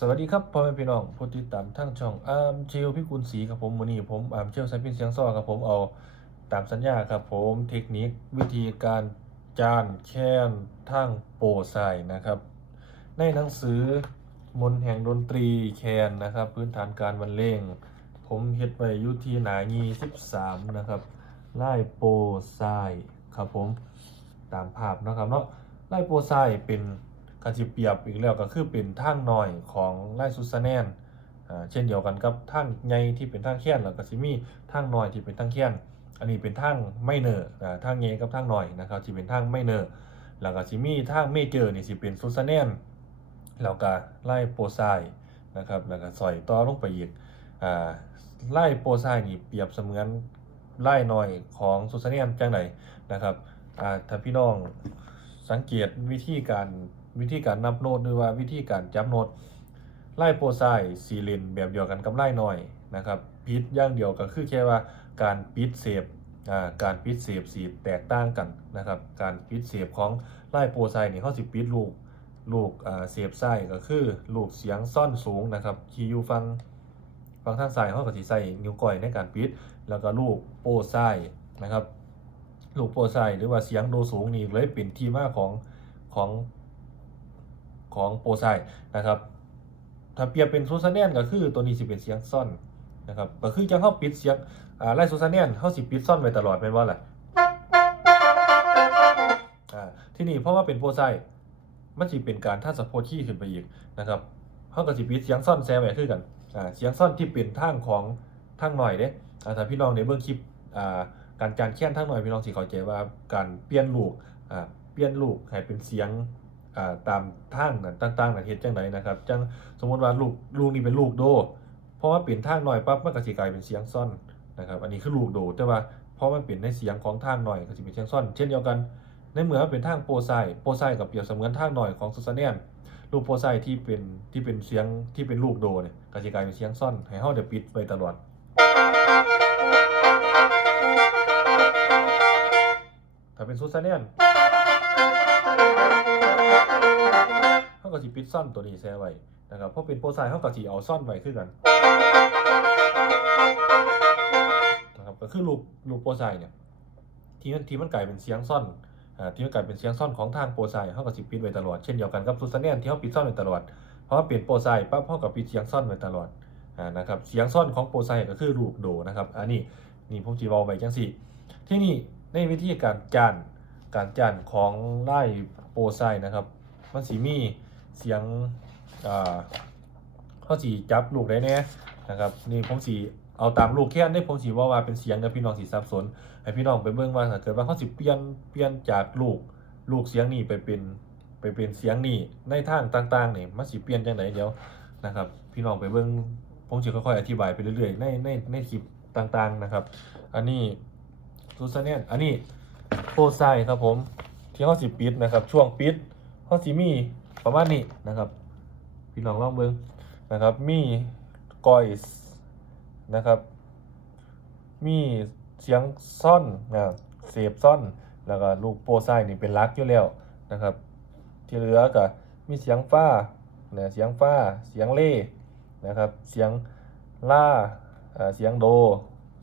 สวัสดีครับพ่อแม่พี่น้องผู้ติดตามทั้งช่องอาร์มเชลพิกุลศรีครับผมวันนี้ผมอาร์มเชลสายพินเสียงซ้อครับผมเอาตามสัญญาครับผมเทคนิควิธีการจานแค้นทั้งโปรไซนะครับ ในหนังสือมนแห่งดนตรีแคนนะครับ พื้นฐานการบรรเลงผมเฮ็ดไว้อยู่ที่หนายี13 นะครับไล่โปรไซครับผมตามภาพนะครับเนาะไล่โปรไซเป็น กาจิเปรียบอีกแล้วก็คือเป็นทางหน่อยของไล่ซุสแนนเช่นเดียวกันกับทางใหญ่ที่เป็นทางแค้นแล้วก็สิมีทางน้อยที่เป็นทางแค้นอันนี้เป็นทางไม่เนอร์อ่าทางใหญ่กับทางน้อยนะครับที่เป็นทางไม่เนอร์แล้วก็สิมีทางเมเจอร์นี่สิเป็นซุสแนนแล้วก็ไล่โปรไซนะครับแล้วก็สอยต่อลงไปอีกไล่โปรไซนี่เปรียบเสมือนไล่หน่อยของซูซาเนียมจังไหนนะครับถ้าพี่น้องสังเกตวิธีการ วิธีการนับโน้ตหรือว่าวิธีการจับโน้ตไล่โปรไซสีเลนแบบเดียวกันกับไล่หน่อยนะครับปิดอย่างเดียวก็คือแค่ว่าการปิดเสพการปิดเสพสีแตกต่างกันนะครับการปิดเสพของไล่โปรไซนี่เขาสิปิดลูกลูกเสียบไส้ก็คือลูกเสียงซ่อนสูงนะครับที่อยู่ฟังฟังทางซ้ายเขาก็สิใส่นิ้วก้อยในการปิด แล้วก็ลูกโป้ไส้นะครับลูกโป้ไส้หรือว่าเสียงโดสูงนี่เลยเป็นที่มาของของ ของโป้ไส้นะครับ ถ้าเปรียบเป็นโซซาเนียนก็คือตัวนี้สิเป็นเสียงซ่อนนะครับก็คือจะเข้าปิดเสียงอ่าไล่โซซาเนียนเข้าสิปิดซ่อนไว้ตลอดเป็นว่าแหละอ่าที่นี่เพราะว่าเป็นโป้ไส้มันสิเป็นการท่าสะโพกขี้ขึ้นไปอีกนะครับเขาก็สิปิดเสียงซ่อนแซมไว้คือกันอ่าเสียงซ่อนที่เป็นทางของทางหน่อยเด้อ่าถ้าพี่น้องในเบื้องคลิปอ่าการจานแค้นทางหน่อยพี่น้องสิเข้าใจว่าการเปลี่ยนลูกอ่าเปลี่ยนลูกให้เป็นเสียง ตามทางนั้นต่างๆนั้นเฮ็ดจังไดนะครับจังสมมุติว่าลูกลูกนี่เป็นลูกโด เพราะว่าเปลี่ยนทางหน่อยปั๊บมันก็สิกลายเป็นเสียงซ่อนนะครับอันนี้คือลูกโดแต่ว่าเพราะมันเปลี่ยนในเสียงของทางหน่อยก็สิเป็นเสียงซ่อน เช่นเดียวกัน ในเมื่อเป็นทางโปรไซโปรไซกับเปรียบเสมือนทางหน่อยของซูซาเนียนลูกโปรไซที่เป็นที่เป็นเสียงที่เป็นลูกโดเนี่ยก็จะกลายเป็นเสียงซ่อนให้เฮาได้ปิดไว้ตลอดถ้าเป็นซูซาเนียนาก็สิปิดซ่อนตัวนี้แซ่ไว้นะครับเพราะเป็นโปรไซเฮาก็สิเอาซ่อนไว้คือกันนะครับก็คือลูกลูกโปรไซเนี่ยที่มันที่มันกลายเป็นเสียงซ่อนอ่าที่มันกลายเป็นเสียงซ่อนของทางโปรไซเขาก็สิปิดไว้ตลอดเช่นเดียวกันกับซูซาเนียนที่เขาปิดซ่อนไว้ตลอดเพราะว่าเปลี่ยนโปรไซปั๊บเขาก็ปิดเสียงซ่อนไว้ตลอดอ่านะครับเสียงซ่อนของโปรไซก็คือลูกโดนะครับอันนี้นี่ผมจีบอไว้จังสี่ที่นี่ในวิธีการจานการจานของไล่โปรไซนะครับ มันสีมี เสียงอ่าเขาสีจับลูกได้แน่นะครับนี่ผมสีเอาตามลูกแค่นี้ผมสีว่าว่าเป็นเสียงกับพี่น้องสีสับสน ให้พี่น้องไปเบิ่งว่าถ้าเกิดว่าเขาสิเปลี่ยนเปลี่ยนจากลูกลูกเสียงนี่ไปเป็นไปเป็นเสียงนี่ในทางต่างๆนี่มันสิเปลี่ยนจังไดเดียวนะครับ พี่น้องไปเบิ่งผมสิค่อยๆอธิบายไปเรื่อยๆในในในคลิปต่างๆนะครับ อันนี้ซูซาเนียนอันนี้โปรไซครับผมที่เขาสิปิดนะครับ ช่วงปิดเขาสิมี ประมาณนี้นะครับ พี่น้องลองเบิ่งนะครับ มีกอยนะครับ มีเสียงซ่อนนะเสียบซ่อน แล้วก็ลูกโปรไซนี่เป็นลักอยู่แล้วนะครับ ที่เหลือก็มีเสียงฟ้าเนี่ยเสียงฟ้า เสียงเล่นะครับ เสียงล่าเสียงโด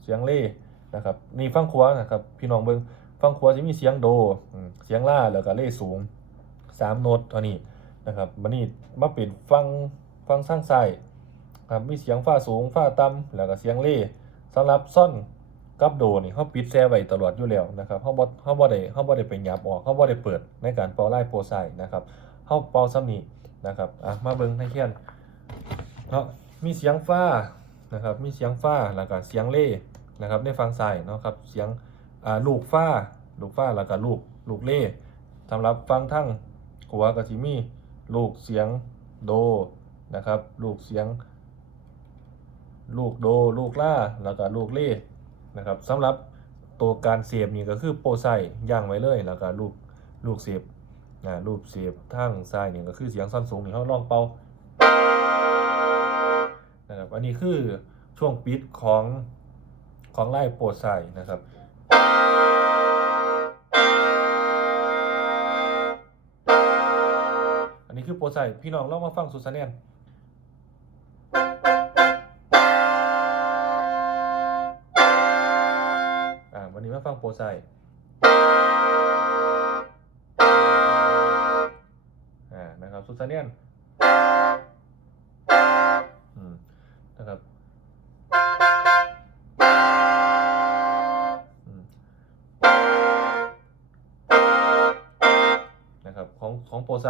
เสียงเล่นะครับ นี่ฟังขวานะครับ พี่น้องเบิ่งฟังขวาจะมีเสียงโด เสียงล่าแล้วก็เล่สูงสามโน้ตเท่านี้ นะครับมันนี่มาป็นฟังฟังสร้างไส้ครับมีเสียงฟ้าสูงฟ้าต่ำแล้วก็เสียงเล่สำหรับซ่อนกับโดนี่เขาปิดแซ่ไว้ตลอดอยู่แล้วนะครับเขาบ่เขาบ่ได้เขาบ่ได้ไปหยับออกเขาบ่ได้เปิดในการเป่าไล่โปรไซนะครับเขาเป่าซ้ำนี้นะครับอะมาเบิ่งให้เขียนเนาะมีเสียงฟ้านะครับมีเสียงฟ้าแล้วก็เสียงเล่นะครับในฟังซ้ายเนาะครับเสียงอ่าลูกฟ้าลูกฟ้าแล้วก็ลูกลูกเล่สำหรับฟังทั้งขวาก็สิมี ลูกเสียงโดนะครับ ลูกเสียง ลูกโด ลูกล่า แล้วก็ลูกเล่นะครับสำหรับตัวการเสียบนี่ก็คือโปรไซย่างไว้เลย แล้วก็ลูกลูกเสียบนะลูกเสียบทางซ้ายนี่ก็คือเสียงสั้นสูงนี่เขาลองเป่านะครับ อันนี้คือช่วงปิดของของไล่โปรไซนะครับ นี้คือโปรไซพี่น้องลองมาฟังสุดสแนนอ่าวันนี้มาฟังโปรไซอ่านะครับสุดสแนนอืมนะครับของของโปรไซ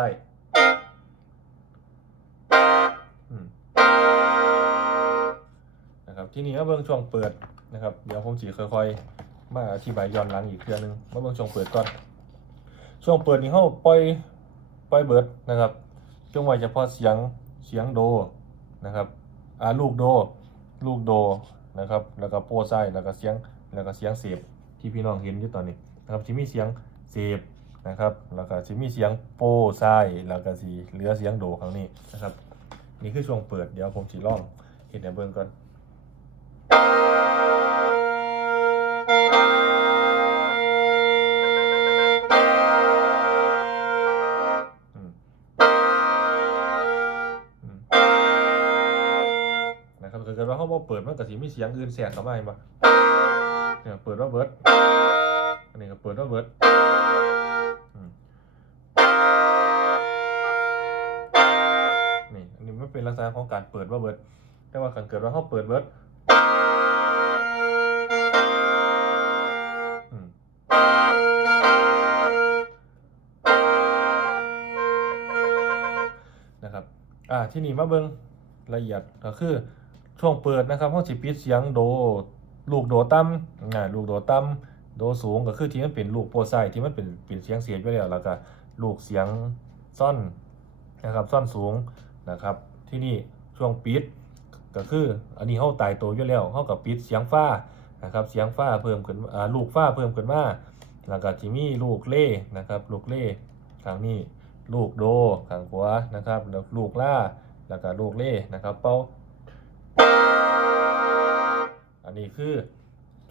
ที่นี่มาเบิ่งช่วงเปิดนะครับ เดี๋ยวผมสีค่อยๆ มาอธิบายย้อนหลังอีกเทื่อนึงมาเบิ่งช่วงเปิดก่อน ช่วงเปิดนี่เฮาปล่อยปล่อยเบิดนะครับจงไว้เฉพาะเสียงเสียงโดนะครับอ่าลูกโดลูกโดนะครับ แล้วก็โปรไซแล้วก็เสียงแล้วก็เสียงเสียบที่พี่น้องเห็นอยู่ตอนนี้นะครับสิมีเสียงเสียบนะครับ แล้วก็สิมีเสียงโปรไซแล้วก็สิเหลือเสียงโดข้งนี้นะครับ นี่คือช่วงเปิดเดี๋ยวผมสิลองเฮ็ดให้เบิ่งก่อน เกิดว่าเขาบ่เปิดมันก็สิมีเสียงอื่นแทรกเข้ามาเห็นบ่เนี่ยเปิดว่าเบิดอันนี้ก็เปิดว่าเบิดอืมนี่อันนี้มันเป็นลักษณะของการเปิดว่าเบิร์ดแต่ว่าถ้าเกิดว่าเขาเปิดเบิดอืมนะครับ อ่าที่นี่มาเบิงละเอียดก็คือ ช่วงเปิดนะครับเขาสิปิดเสียงโดลูกโดต่ำอ่าลูกโดต่ำโดสูงก็คือที่มันเป็นลูกโปรไซที่มันเป็นเป็นเสียงเสียงอยู่แล้วแล้วก็ลูกเสียงซ่อนนะครับซ่อนสูงนะครับ ที่นี่ช่วงปิดก็คืออันนี้เขาตายตัวอยู่แล้วเขากับปิดเสียงฟ้านะครับเสียงฟ้าเพิ่มขึ้นอ่าลูกฟ้าเพิ่มขึ้นมาแล้วก็ที่มีลูกเล่นะครับลูกเล่ทางนี้ลูกโดข้างขวานะครับแล้วลูกล่าแล้วก็ลูกเล่นะครับเป้า นี้คือ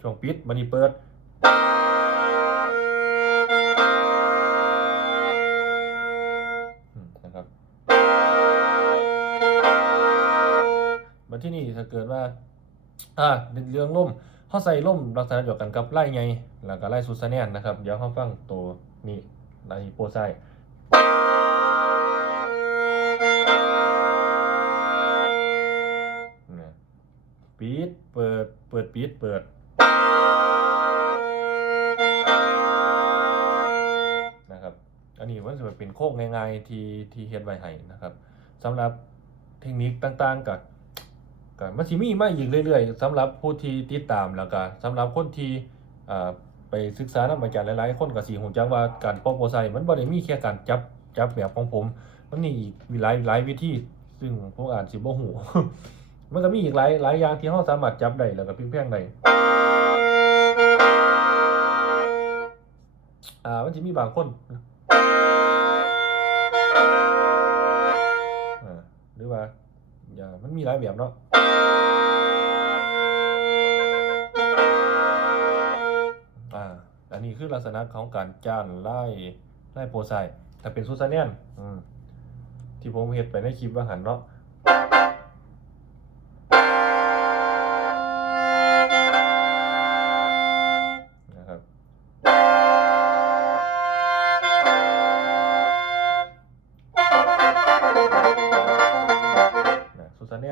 ช่วงปิดมันนี่เปิด นะครับมาที่นี่ถ้าเกิดว่า อ่าเรื่องล่มเขาใส่ล่มลักษณะเดียวกันกับไล่ไงแล้วก็ไล่ซูซาเนียนนะครับ เดี๋ยวเขาฟังตัวนี้ไล่โปรไซ ปิดเปิดเปิด นะครับ อันนี้มันจะเป็นโค้งง่ายๆที่ที่เฮ็ดไว้ให้นะครับสำหรับเทคนิคต่างๆกับกับมันสิมีมาอีกเรื่อยๆสำหรับผู้ที่ติดตามแล้วก็สำหรับคนที่อ่าไปศึกษานำอาจารย์หลายๆ คนก็สิฮู้จักว่าการปอกโปไซมันบ่ได้มีแค่การจับจับแบบของผม มันมีอีกมีหลายหลายวิธีซึ่งผมอาจสิบ่ฮู้ มันก็มีอีกหลายหลายอย่างที่เราสามารถจับได้แล้วก็พลิกแพงได้อ่ามันจะมีบางคนอ่าหรือว่าอย่ามันมีหลายแบบเนาะอ่าอันนี้คือลักษณะของการจานไล่ไล่โปรไซถ้าเป็นซูซาเนียนอืมที่ผมเห็นไปในคลิปว่าหันเนาะ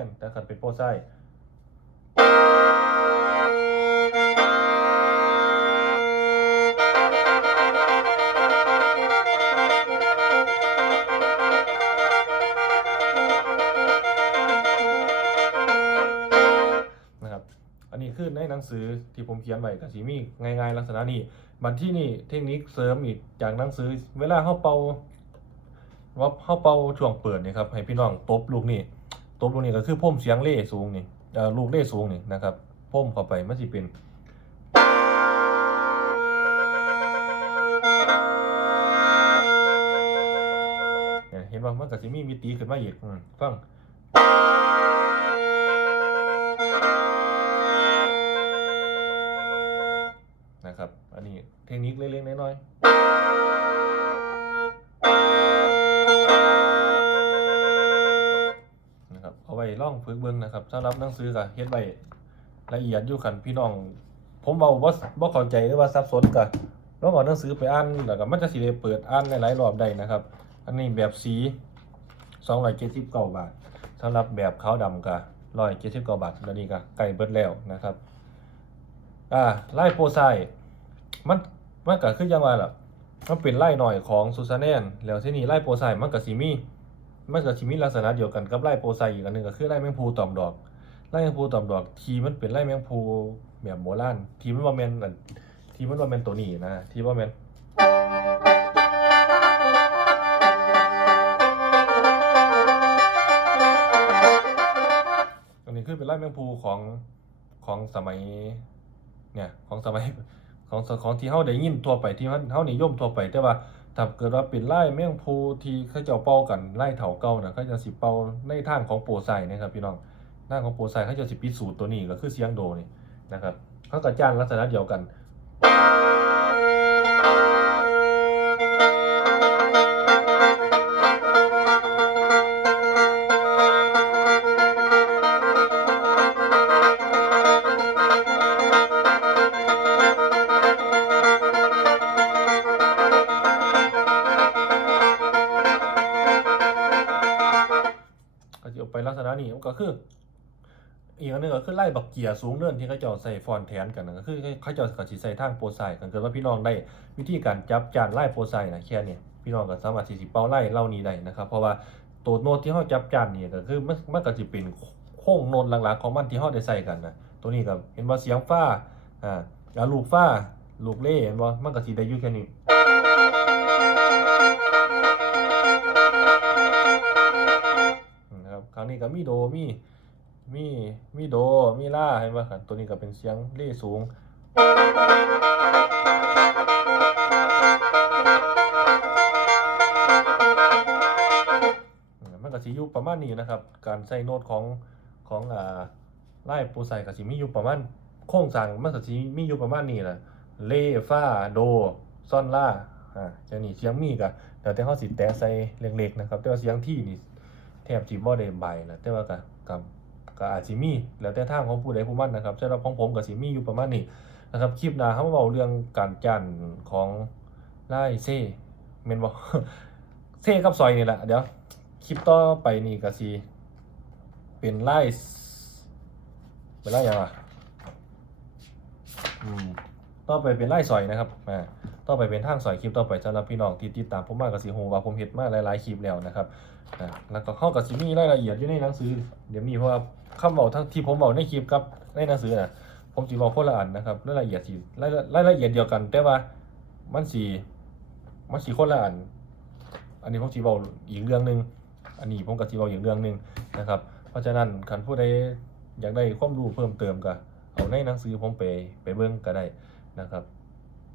นะซูซาเนียนแต่คันเป็นโปรไซนะครับอันนี้คือในหนังสือที่ผมเขียนไว้กับสีมีง่ายๆ ลักษณะนี้บันที่นี่เทคนิคเสริมอีกจากหนังสือ เวลาเข้าเป่าว่าเข้าเป่าช่วงเปิดนี่ครับให้พี่น้องตบลูกนี่ บลูกนี่ก็คือพ่มเสียงเล่สูงนี่ลูกเล่สูงนี่นะครับพ่มเข้าไปมันสิเป็นเห็นว่ามันก็สิมีมิติขึ้นมาอีกอืมฟังนะครับ อันนี้เทคนิคเล็กๆน้อยๆ ล่องฝึกเบิ่งนะครับสำหรับหนังสือกับเฮ็ดไว้ละเอียดอยู่คันพี่น้อง ผมเว้าบ่บ่เข้าใจหรือว่าสับสนก็ลองเอาหนังสือไปอ่านแล้วก็มันจะสิได้เปิดอ่านหลายๆรอบได้นะครับ อันนี้แบบสี279บาทสำหรับแบบขาวดำก็179บาทแล้วนี่ก็ใกล้เบิดแล้วนะครับอ่าไล่โปรไซมันมันก็คือยังว่าล่ะมันเป็นไล่หน่อยของซูซานแนนแล้วที่นี่ไล่โปรไซมันก็สิมี มันก็สิมีลักษณะเดียวกันกับไล่โปรไซอีกอันหนึงก็คือไล่แมงภูตอมดอกไล่แมงภูตอมดอกทีมันเป็นไล่แมงภูแบบโบราณทีมันว่าแมนอันทีมันว่าแมนตัวนี้นะทีว่าแมนอันนี้คือเป็นไล่แมงภูของของสมัยเนี่ยของสมัยของของที่เฮาได้ยินทั่วไปที่เฮาเฮานิยมทั่วไปแต่ว่า ถ้าเกิดว่าเป็นไล่แมงภูที่เขาจะเป่ากันไล่เถาเก่านะเขาจะสิเป่าในทางของโปรไซนะครับพี่น้องทาของโปรไซเขาจะสิพิสูจน์ตัวนี้ก็คือเสียงโดนี่นะครับเขาก็จ้างลักษณะเดียวกัน บักเกียร์สูงเนินที่เขาเจ้าใส่ฟอนแทนกันนะคือเขาเจ้าก็สิใส่ทางโปรไซกันเกิดว่าพี่น้องได้วิธีการจับจานไล่โปรไซนะแค่นี้พี่น้องก็สามารถสิสิเป่าไล่เล่านี้ได้นะครับเพราะว่าตัวโน้ตที่เขาจับจานนี่ก็คือมันมันก็สิเป็นโค้งโน้ตหลักๆของมันที่เขาได้ใส่กันนะตัวนี้ก็เห็นว่าเสียงฟ้าอ่าลูกฟ้าลูกเล่เห็นบ่มันก็สิได้อยู่แค่นี้นะครับครั้งนี้ก็มีโดมี มีมีโด มีล่าเห็นไหมครับตัวนี้ก็เป็นเสียงเล่สูงอืมมันก็สิอยู่ประมาณนี้นะครับ การใส่โน้ตของของอ่าไล่ปูใส่ก็สิมีอยู่ประมาณโครงสร้างมันก็สิมีอยู่ประมาณนี้แหละเล่ฟ้าโดซ่อนล่าอ่าจะนี่เสียงมีก็เดี๋ยวแต่เขาสิแตะใส่เล็กๆนะครับแต่ว่าเสียงที่นี่แทบสิบ่ได้ใบนะแต่ว่าก็ก็ ก็อาจสิมีแล้วแต่ทางของผู้ใดผู้มันนะครับสำหรับของผมก็สิมีอยู่ประมาณนี้นะครับคลิปหน้าเฮาเว้าเรื่องการจันของไล่เซ่แม่นบ่เซ่กับซอยนี่แหละเดี๋ยวคลิปต่อไปนี่ก็สิเป็นไล่เป็นไล่ยังอะอืมต่อไปเป็นไล่ซอยนะครับอ่า ต่อไปเป็นทางซอยคลิปต่อไปสำหรับพี่น้องที่ติดตามผมมาก็สิฮู้ว่าผมเฮ็ดมาหลายๆคลิปแล้วนะครับอะแล้วก็เข้ากับซีมีรายละเอียดอยู่ในหนังสือเดี๋ยวนี้เพราะว่าคำบอกทั้งที่ผมบอกในคลิปกับในหนังสือนะผมสิบอกคนละอันนะครับรายละเอียดสิรายละรายละเอียดเดียวกัน แต่ว่ามันสีมันสีคนละอัน อันนี้ผมสิบอกอีกเรื่องหนึ่งอันนี้ผมก็สิบอกอีกเรื่องหนึ่งนะครับ เพราะฉะนั้นคันผู้ใดอยากได้ความรู้เพิ่มเติมก็เอาในหนังสือผมไปไปเบิ่งก็ได้นะครับ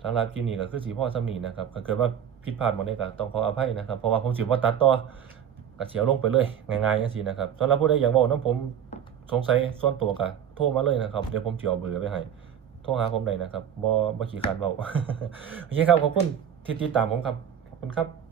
สำหรับคลิปนี้ก็คือสีพ่อสำนีนะครับถ้าเกิดว่าผิดพลาดหมดเลยก็ต้องขออภัยนะครับ เพราะว่าผมสิว่าตัดต่อกระเฉียวลงไปเลยง่ายๆอย่างนี้นะครับสำหรับผู้ใดอยากบอกน้ำผมสงสัยส่วนตัวกันโทรมาเลยนะครับ เดี๋ยวผมจะเอาเบอร์ไปให้โทรหาผมได้นะครับบ่บ่ขี้คร้านเบาโอเคครับขอบคุณที่ติดตามผมครับ ขอบคุณครับ